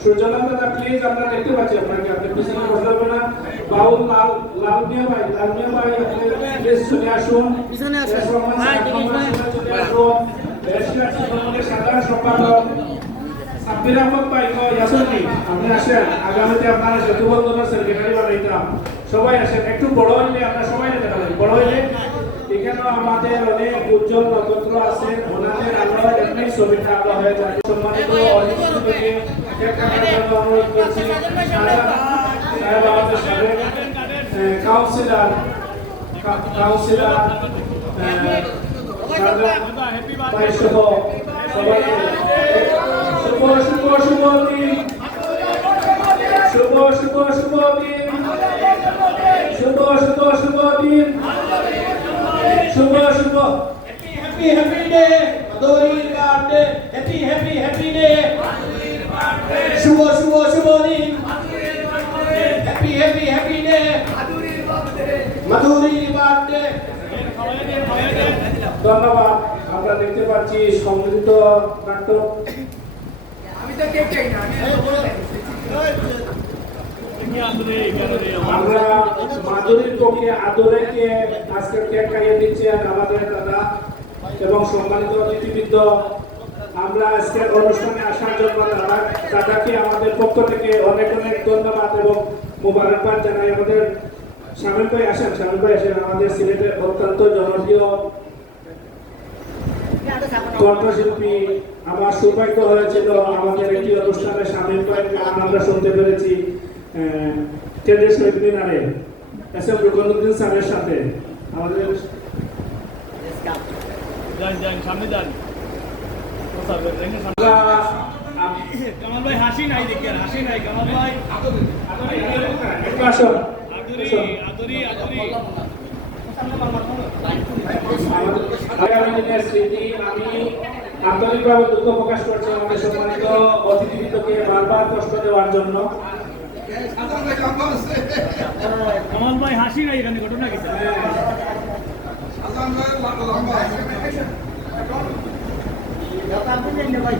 সূর্যনাথ please আমরা দেখতে পাচ্ছি আপনাকে। আপনি পিছনে বসে যাবেন না। বাউল লাল লাল মিয়া ভাই লাল মিয়া ভাই আপনি প্লিজ চলে আসুন। পিছনে আসুন। দেশ ভ্রমণ ভাই, সাক্ষাৎকার পিছনে। চলে আসুন। দেশরাজ ভ্রমণের সাধারণ সম্পাদক সাব্বির আহমদ ভাই কই আসেন? আপনি আসেন। আগামীতে আপনারা সেতু বন্ধনের সেক্রেটারি বানাইতাম। সবাই আসেন। একটু বড় হইলে আমরা সবাই বড় হইলে এখানে আমাদের অনেক উজ্জ্বল নক্ষত্র আছে। ওনাদের ছবিটা আলো হয়ে যায়। সম্মানিত অতিথিদেরকে এক কাটার জন্য অনুরোধ করছি। সাহেব সাহেব আমাদের সাবেক কাউন্সিলর কাউন্সিলর ভাই সহ সবাইকে। শুভ শুভ শুভ দিন। শুভ শুভ শুভ দিন। শুভ শুভ শুভ দিন। শুভ শুভ। Happy happy day, Madhuri birthday. Happy happy happy day. শুভ শুভ শুভ দিন Happy happy happy day. মাধুরীর বার্থডে ধন্যবাদ আমরা দেখতে পাচ্ছি সম্মিলিত নাটক আমরা মাধুরীর পক্ষে আদরেকে আজকে কেক খাইয়ে দিচ্ছেন আমাদের দাদা এবং সম্মানিত অতিথিবৃন্দ, আমরা আজকের অনুষ্ঠানে আসার জন্য দাদা দাদাকে আমাদের পক্ষ থেকে অনেক অনেক ধন্যবাদ এবং মোবারকবাদ জানাই। আমাদের শামিল ভাই আসেন শামিল ভাই আসেন, আমাদের সিলেটের অত্যন্ত জনপ্রিয় কণ্ঠশিল্পী, আমার সৌভাগ্য হয়েছিল আমাদের একটি অনুষ্ঠানে করে গান আমরা শুনতে পেরেছি কেন্দ্রীয় শহীদ মিনারে, এস এম রুকনুদ্দিন স্যারের সাথে। আমাদের সামনে যান। কামাল ভাই হাসি নাই দেখি হাসি নাই কামাল ভাই। আদরি আদরি আদরি। আমি আন্তরিকভাবে দুঃখ প্রকাশ করছি আমাদের সম্মানিত অতিথিবৃন্দকে বারবার কষ্ট দেওয়ার জন্য। কামাল ভাই হাসি নাই এখানে ঘটনা কি? ভাই